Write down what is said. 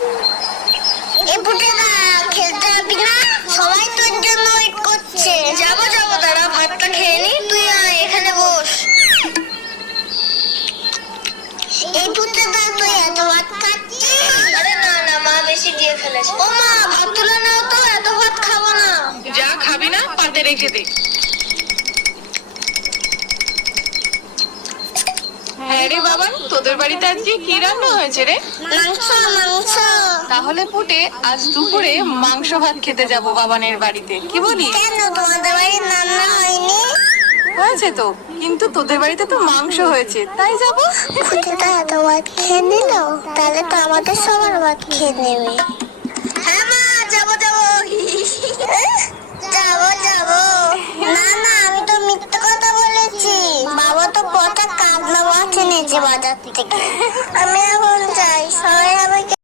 এ পুটেরা খেলতে যাবি না? সবাই তোর জন্য ওয়েট করছে। যাবো যাবো, দাঁড়া ভাতটা খেয়ে নি। তুই আয়, এখানে বস। এই পুটেরা তুই এত ভাত খাচ্ছিস? আরে না না, মা বেশি দিয়ে ফেলেছে। ও মা, ভাত তুলে নাও তো, এত ভাত খাবো না। যা খাবি না পাতে রেখে দে। হ্যাঁ রে বাবা, তোদের বাড়িতে আজকে কি রান্না হয়েছে রে? মাংস মাংস। তাহলে পুটে আজ দুপুরে মাংস ভাত খেতে যাব বাবানের বাড়িতে, কি বলিস? কেন তোমাদের বাড়ির রান্না হয়নি? হয়েছে তো, কিন্তু তোদের বাড়িতে তো মাংস হয়েছে, তাই যাব। পুটেরা এত ভাত খেয়ে নিল, তাহলে তো আমাদের সবার ভাত খেয়ে নেবে। হ্যাঁ মা, যাবো যাবো। যাবো যাবো। না না, আমি তো মিথ্যে কথা বলেছি। বাবা তো পচা কাতলা মাছ এনেছে বাজার থেকে। আমি এখন যাই, সবাই আমাকে